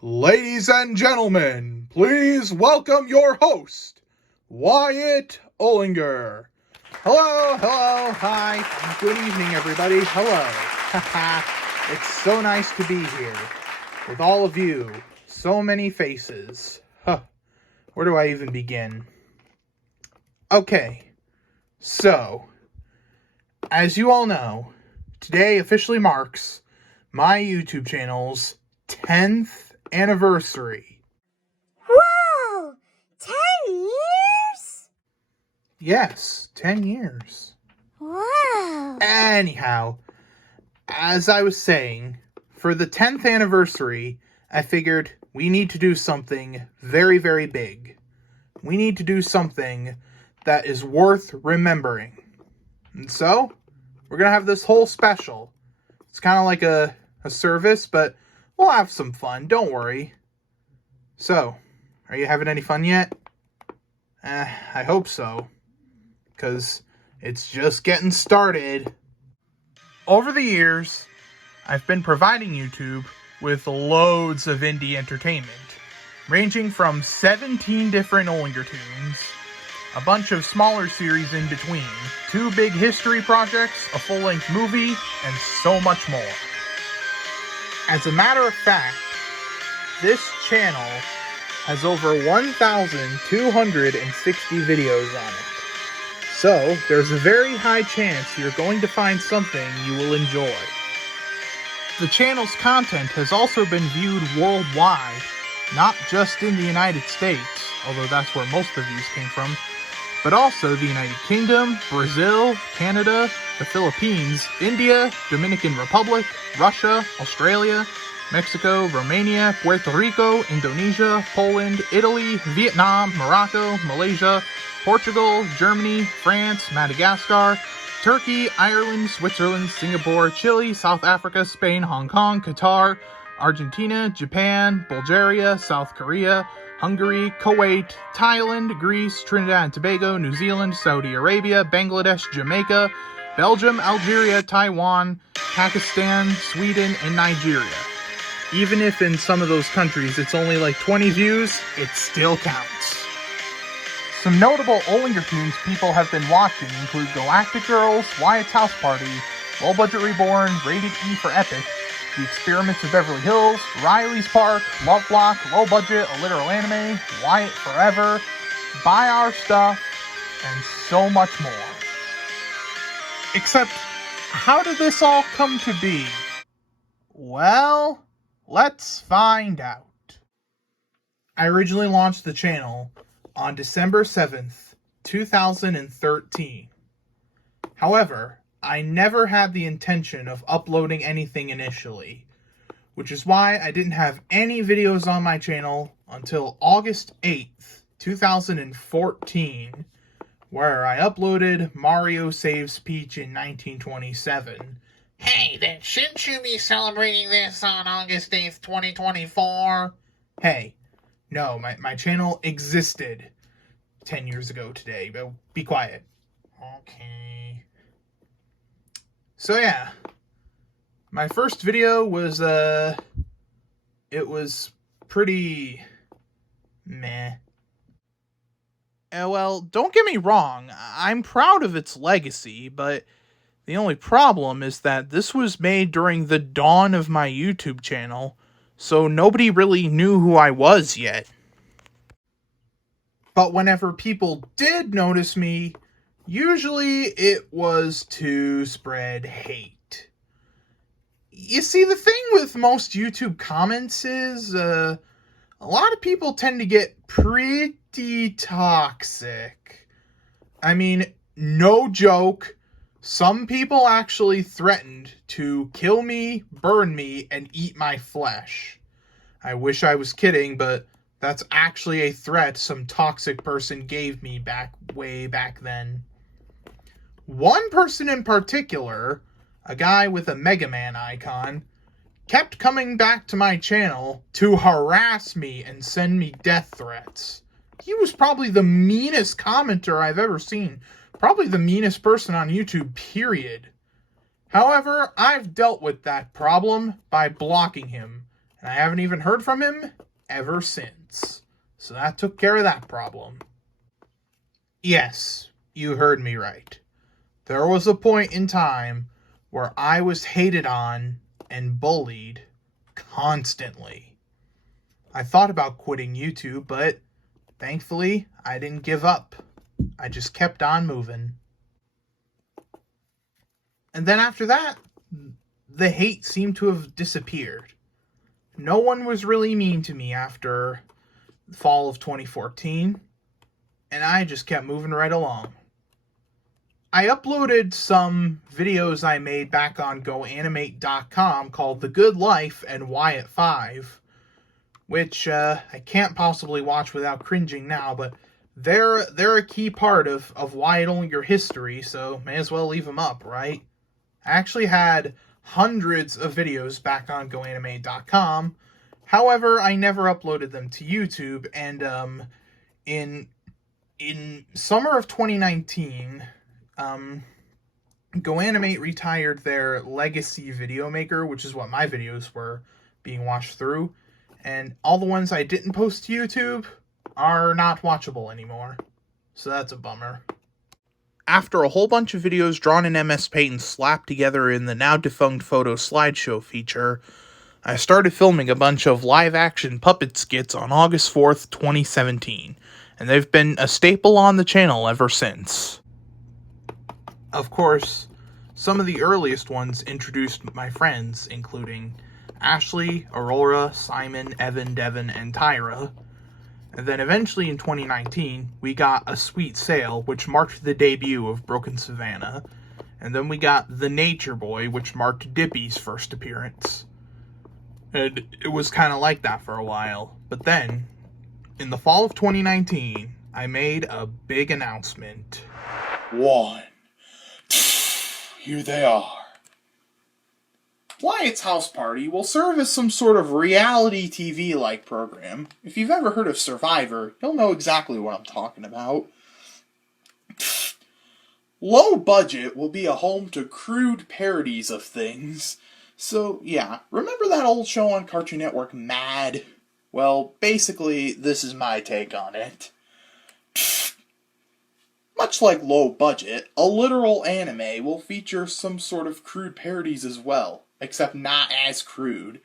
Ladies and gentlemen, please welcome your host, Wyatt Olinger. Hello, hi, good evening everybody, hello. It's so nice to be here with all of you, so many faces. Where do I even begin? Okay, so, as you all know, today officially marks my YouTube channel's 10th anniversary. Whoa! 10 years? Yes, 10 years. Wow. Anyhow, as I was saying, for the 10th anniversary, I figured we need to do something very, very big. We need to do something that is worth remembering. And so, we're going to have this whole special. It's kind of like a service, but we'll have some fun, don't worry. So, are you having any fun yet? I hope so. Because it's just getting started. Over the years, I've been providing YouTube with loads of indie entertainment, ranging from 17 different Olinger tunes, a bunch of smaller series in between, 2 big history projects, a full-length movie, and so much more. As a matter of fact, this channel has over 1,260 videos on it. So, there's a very high chance you're going to find something you will enjoy. The channel's content has also been viewed worldwide, not just in the United States, although that's where most of the views came from, but also the United Kingdom, Brazil, Canada, the Philippines, India, Dominican Republic, Russia, Australia, Mexico, Romania, Puerto Rico, Indonesia, Poland, Italy, Vietnam, Morocco, Malaysia, Portugal, Germany, France, Madagascar, Turkey, Ireland, Switzerland, Singapore, Chile, South Africa, Spain, Hong Kong, Qatar, Argentina, Japan, Bulgaria, South Korea, Hungary, Kuwait, Thailand, Greece, Trinidad and Tobago, New Zealand, Saudi Arabia, Bangladesh, Jamaica, Belgium, Algeria, Taiwan, Pakistan, Sweden, and Nigeria. Even if in some of those countries it's only like 20 views, it still counts. Some notable Olinger tunes people have been watching include Galactic Girls, Wyatt's House Party, Low Budget Reborn, Rated E for Epic, The Experiments of Beverly Hills, Riley's Park, Love Block, Low Budget, A Literal Anime, Wyatt Forever, Buy Our Stuff, and so much more. Except, how did this all come to be? Well, let's find out. I originally launched the channel on December 7th, 2013. However, I never had the intention of uploading anything initially, which is why I didn't have any videos on my channel until August 8th, 2014, where I uploaded Mario Saves Peach in 1927. Hey, then shouldn't you be celebrating this on August 8th, 2024? Hey, no, my channel existed 10 years ago today, but be quiet. Okay. So yeah, my first video was, it was pretty meh. Well, don't get me wrong, I'm proud of its legacy, but the only problem is that this was made during the dawn of my YouTube channel, so nobody really knew who I was yet. But whenever people did notice me, usually it was to spread hate. You see, the thing with most YouTube comments is, a lot of people tend to get pretty toxic. I mean, no joke, some people actually threatened to kill me, burn me, and eat my flesh. I wish I was kidding, but that's actually a threat some toxic person gave me way back then. One person in particular, a guy with a Mega Man icon, kept coming back to my channel to harass me and send me death threats. He was probably the meanest commenter I've ever seen, Probably the meanest person on YouTube, period. However, I've dealt with that problem by blocking him, and I haven't even heard from him ever since. So that took care of that problem. Yes, you heard me right. There was a point in time where I was hated on and bullied constantly. I thought about quitting YouTube, but thankfully, I didn't give up. I just kept on moving. And then after that, the hate seemed to have disappeared. No one was really mean to me after the fall of 2014, and I just kept moving right along. I uploaded some videos I made back on GoAnimate.com called The Good Life and Wyatt 5, which I can't possibly watch without cringing now, but they're a key part of Wyatt Olinger history, so may as well leave them up, right? I actually had hundreds of videos back on GoAnimate.com. However, I never uploaded them to YouTube, and in summer of 2019, GoAnimate retired their legacy video maker, which is what my videos were being watched through, and all the ones I didn't post to YouTube are not watchable anymore. So that's a bummer. After a whole bunch of videos drawn in MS Paint and slapped together in the now-defunct photo slideshow feature, I started filming a bunch of live-action puppet skits on August 4th, 2017, and they've been a staple on the channel ever since. Of course, some of the earliest ones introduced my friends, including Ashley, Aurora, Simon, Evan, Devin, and Tyra. And then eventually in 2019, we got A Sweet Sail, which marked the debut of Broken Savannah. And then we got The Nature Boy, which marked Dippy's first appearance. And it was kind of like that for a while. But then, in the fall of 2019, I made a big announcement. One. Here they are. Wyatt's House Party will serve as some sort of reality TV-like program. If you've ever heard of Survivor, you'll know exactly what I'm talking about. Low budget will be a home to crude parodies of things. So, yeah, remember that old show on Cartoon Network, Mad? Well, basically, this is my take on it. Much like Low Budget, a literal anime will feature some sort of crude parodies as well, except not as crude,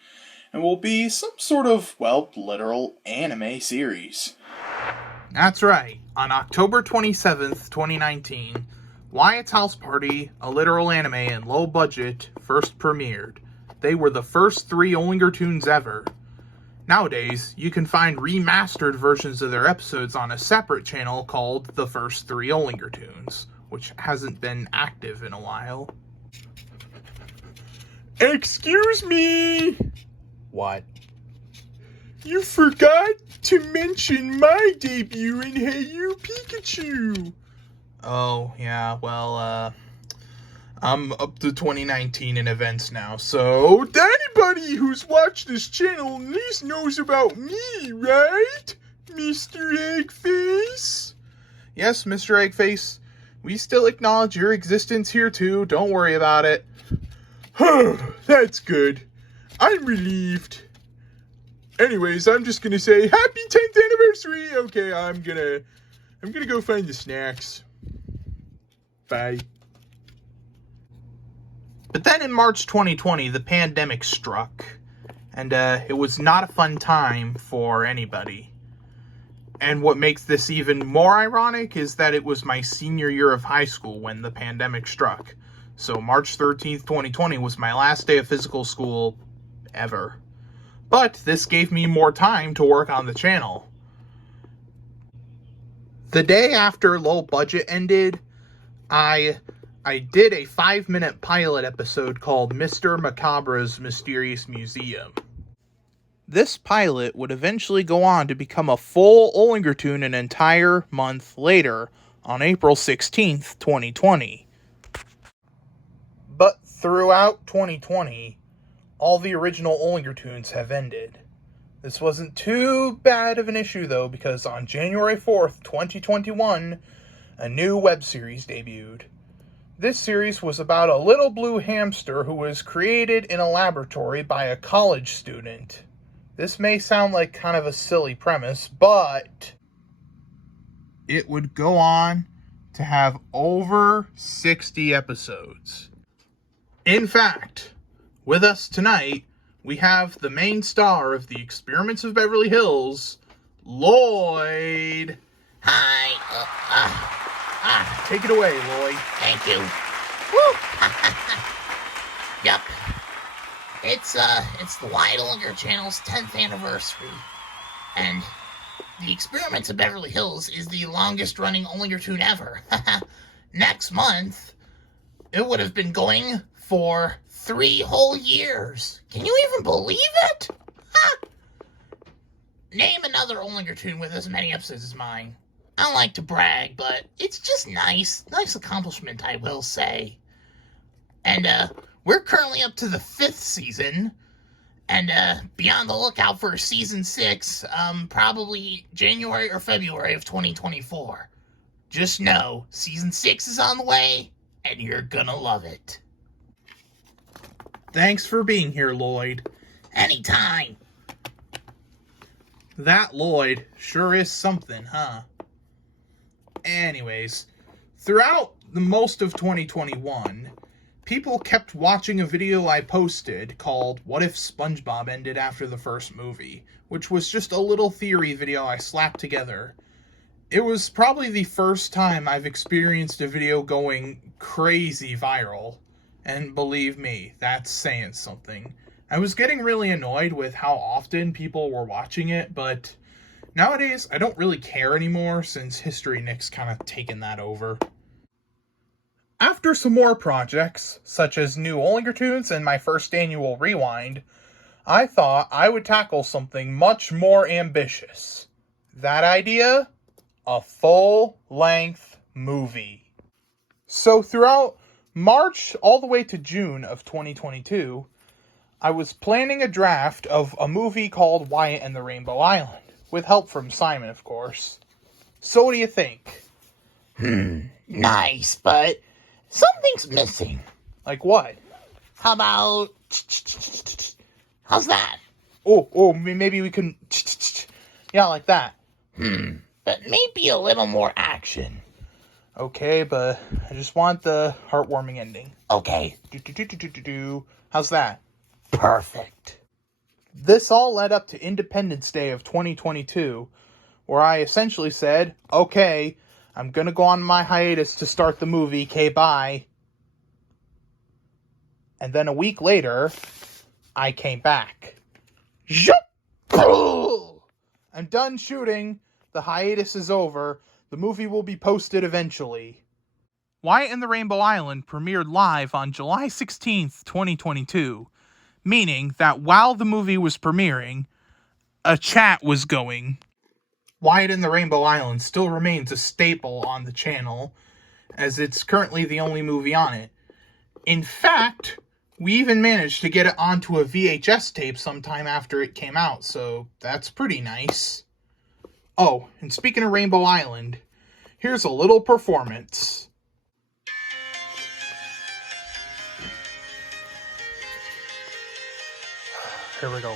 and will be some sort of, well, literal anime series. That's right. On October 27th, 2019, Wyatt's House Party, a literal anime and low budget, first premiered. They were the first 3 Olinger tunes ever. Nowadays, you can find remastered versions of their episodes on a separate channel called The First 3 Olinger Tunes, which hasn't been active in a while. Excuse me! What? You forgot to mention my debut in Hey You Pikachu! Oh, yeah, well, I'm up to 2019 in events now, so anybody who's watched this channel at least knows about me, right? Mr. Eggface? Yes, Mr. Eggface. We still acknowledge your existence here too, don't worry about it. That's good. I'm relieved. Anyways, I'm just gonna say happy 10th anniversary! Okay, I'm gonna go find the snacks. Bye. But then in March 2020, the pandemic struck, and it was not a fun time for anybody. And what makes this even more ironic is that it was my senior year of high school when the pandemic struck. So March 13th, 2020 was my last day of physical school ever. But this gave me more time to work on the channel. The day after Low Budget ended, I did a 5-minute pilot episode called Mr. Macabre's Mysterious Museum. This pilot would eventually go on to become a full Olinger tune an entire month later, on April 16th, 2020. But throughout 2020, all the original Olinger tunes have ended. This wasn't too bad of an issue though, because on January 4th, 2021, a new web series debuted. This series was about a little blue hamster who was created in a laboratory by a college student. This may sound like kind of a silly premise, but it would go on to have over 60 episodes. In fact, with us tonight, we have the main star of the Experiments of Beverly Hills, Lloyd. Hi. Take it away, Lloyd. Thank you. Woo. Yep. It's the Wyatt Olinger channel's 10th anniversary. And the Experiments of Beverly Hills is the longest running Olinger tune ever. Next month, it would have been going for 3 whole years. Can you even believe it? Name another Olinger tune with as many episodes as mine. I don't like to brag, but it's just nice. Nice accomplishment, I will say. And, we're currently up to the 5th season. And, be on the lookout for season 6, probably January or February of 2024. Just know, season 6 is on the way, and you're gonna love it. Thanks for being here, Lloyd. Anytime. That Lloyd sure is something, huh? Anyways, throughout the most of 2021, people kept watching a video I posted called What If SpongeBob Ended After the First Movie, which was just a little theory video I slapped together. It was probably the first time I've experienced a video going crazy viral, and believe me, that's saying something. I was getting really annoyed with how often people were watching it, but nowadays I don't really care anymore since History Nick's kind of taken that over. After some more projects, such as new Olinger tunes and my first annual rewind, I thought I would tackle something much more ambitious. That idea? A full-length movie. So throughout March all the way to June of 2022, I was planning a draft of a movie called Wyatt and the Rainbow Island, with help from Simon, of course. So what do you think? Nice, but something's missing. Like what? How about... How's that? Maybe we can... Yeah, like that. But maybe a little more action. Okay, but I just want the heartwarming ending. Okay. How's that? Perfect. This all led up to Independence Day of 2022, where I essentially said, okay, I'm gonna go on my hiatus to start the movie, bye. And then a week later, I came back. I'm done shooting, the hiatus is over, the movie will be posted eventually. Wyatt and the Rainbow Island premiered live on July 16th, 2022, meaning that while the movie was premiering, a chat was going. Wyatt and the Rainbow Island still remains a staple on the channel, as it's currently the only movie on it. In fact, we even managed to get it onto a VHS tape sometime after it came out, so that's pretty nice. Oh, and speaking of Rainbow Island, here's a little performance. Here we go.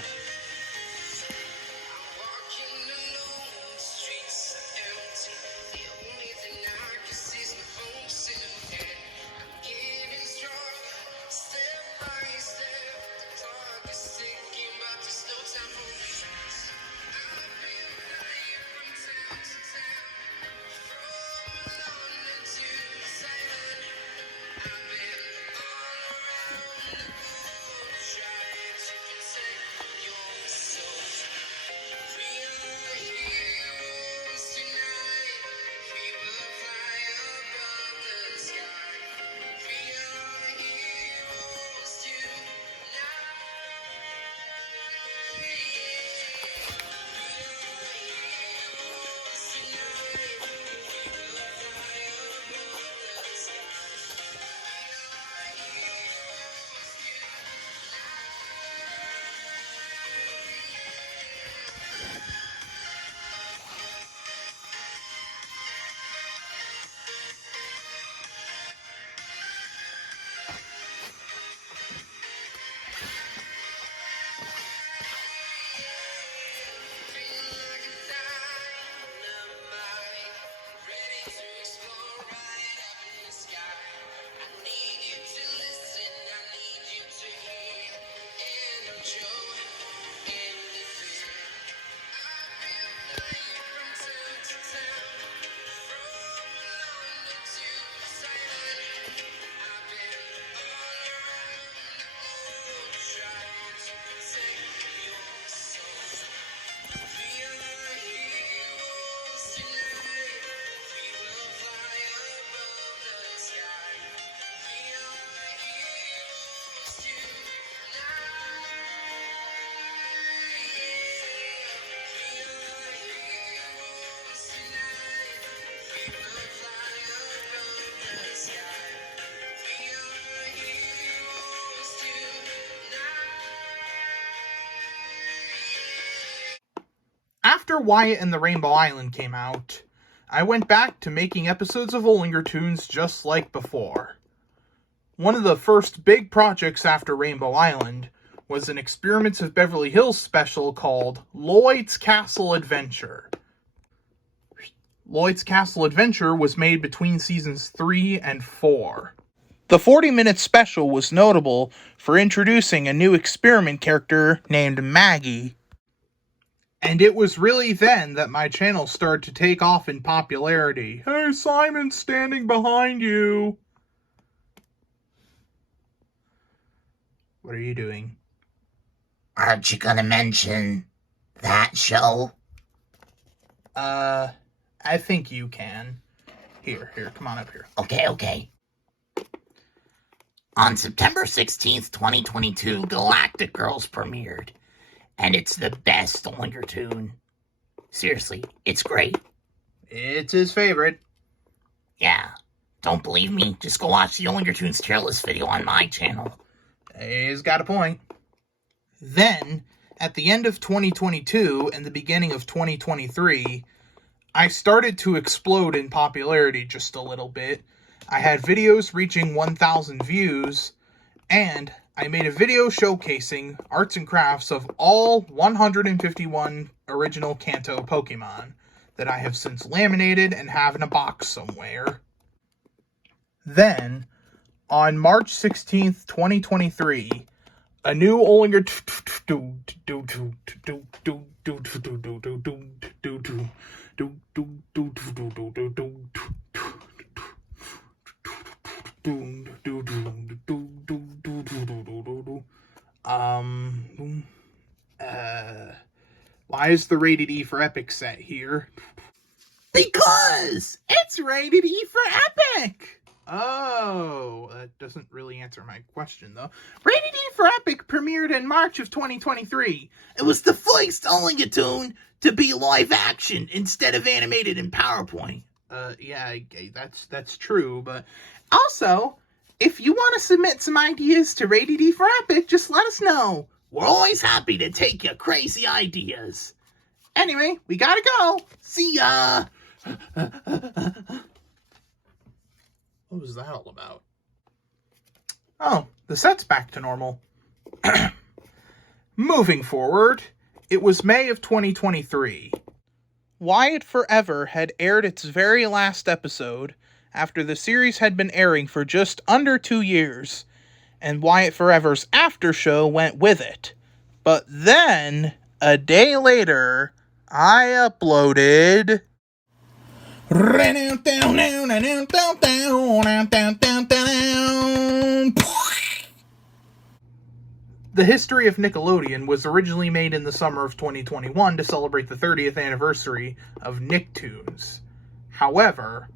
after Wyatt and the Rainbow Island came out, I went back to making episodes of Olinger Tunes just like before. One of the first big projects after Rainbow Island was an Experiments of Beverly Hills special called Lloyd's Castle Adventure. Lloyd's Castle Adventure was made between seasons 3 and 4. The 40-minute special was notable for introducing a new experiment character named Maggie. And it was really then that my channel started to take off in popularity. Hey, Simon's standing behind you. What are you doing? Aren't you gonna mention that show? I think you can. Here, come on up here. Okay. On September 16th, 2022, Galactic Girls premiered, and it's the best Olinger tune. Seriously, it's great. It's his favorite. Yeah, don't believe me? Just go watch the Olinger Tunes tier list video on my channel. He's got a point. Then, at the end of 2022 and the beginning of 2023, I started to explode in popularity just a little bit. I had videos reaching 1,000 views, and I made a video showcasing arts and crafts of all 151 original Kanto Pokemon that I have since laminated and have in a box somewhere. Then, on March 16th, 2023, a new Olinger why is the rated E for Epic set here? Because It's rated E for Epic! Oh, that doesn't really answer my question, though. Rated E for Epic premiered in March of 2023. it was the first Olinger tune to be live action instead of animated in PowerPoint. Yeah, that's true, but also, if you want to submit some ideas to Rated E for Epic, just let us know. We're always happy to take your crazy ideas. Anyway, we gotta go. See ya! What was that all about? Oh, the set's back to normal. Moving forward, it was May of 2023. Wyatt Forever had aired its very last episode after the series had been airing for just under 2 years, and Wyatt Forever's after show went with it. But then, a day later, I uploaded... The History of Nickelodeon was originally made in the summer of 2021 to celebrate the 30th anniversary of Nicktoons. However,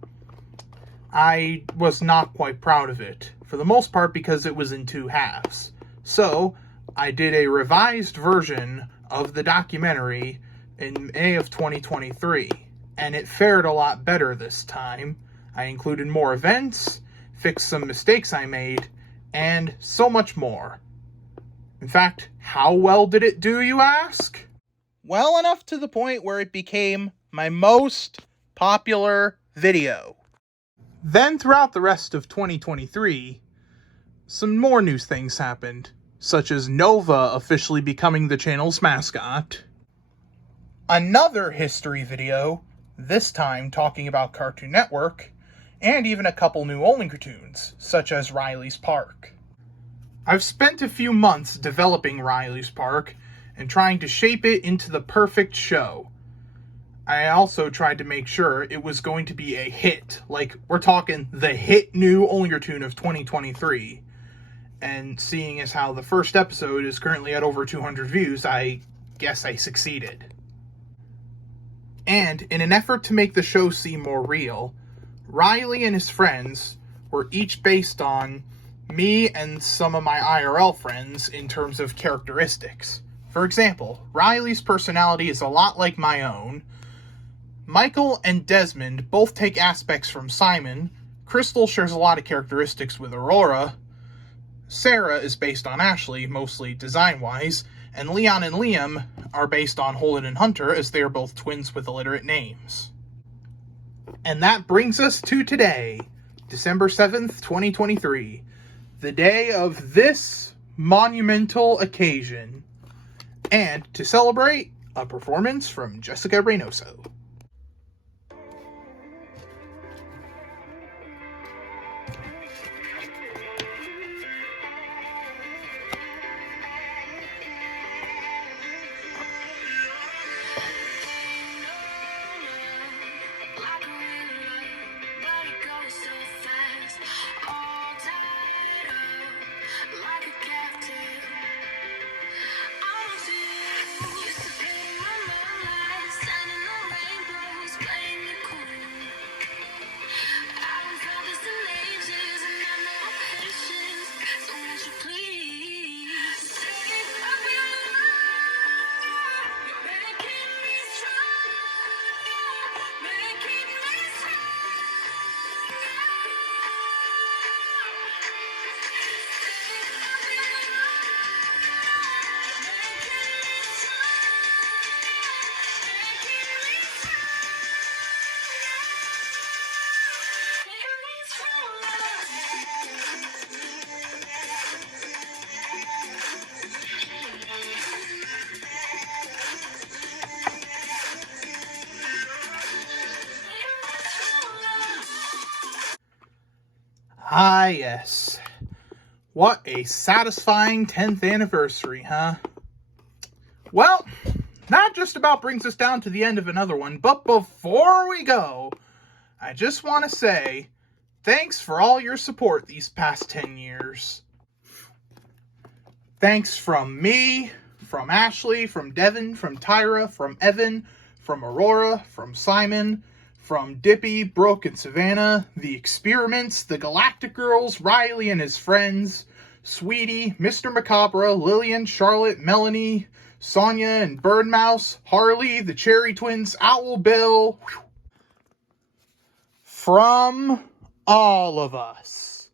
I was not quite proud of it, for the most part because it was in 2 halves. So, I did a revised version of the documentary in May of 2023, and it fared a lot better this time. I included more events, fixed some mistakes I made, and so much more. In fact, how well did it do, you ask? Well enough to the point where it became my most popular video. Then throughout the rest of 2023, some more new things happened, such as Nova officially becoming the channel's mascot, another history video, this time talking about Cartoon Network, and even a couple new Olinger tunes, such as Riley's Park. I've spent a few months developing Riley's Park and trying to shape it into the perfect show. I also tried to make sure it was going to be a hit, like we're talking the hit new Olinger tune of 2023. And seeing as how the first episode is currently at over 200 views, I guess I succeeded. And in an effort to make the show seem more real, Riley and his friends were each based on me and some of my IRL friends in terms of characteristics. For example, Riley's personality is a lot like my own. Michael and Desmond both take aspects from Simon. Crystal shares a lot of characteristics with Aurora. Sarah is based on Ashley, mostly design-wise. and Leon and Liam are based on Holden and Hunter, as they are both twins with illiterate names. And that brings us to today, December 7th, 2023, the day of this monumental occasion, and to celebrate, a performance from Jessica Reynoso. Ah, yes. What a satisfying 10th anniversary, huh? Well, that just about brings us down to the end of another one, but before we go, I just want to say thanks for all your support these past 10 years. Thanks from me, from Ashley, from Devin, from Tyra, from Evan, from Aurora, from Simon, from Dippy, Brooke, and Savannah, the Experiments, the Galactic Girls, Riley and his friends, Sweetie, Mr. Macabre, Lillian, Charlotte, Melanie, Sonia and Birdmouse, Harley, the Cherry Twins, Owl Bill. From all of us.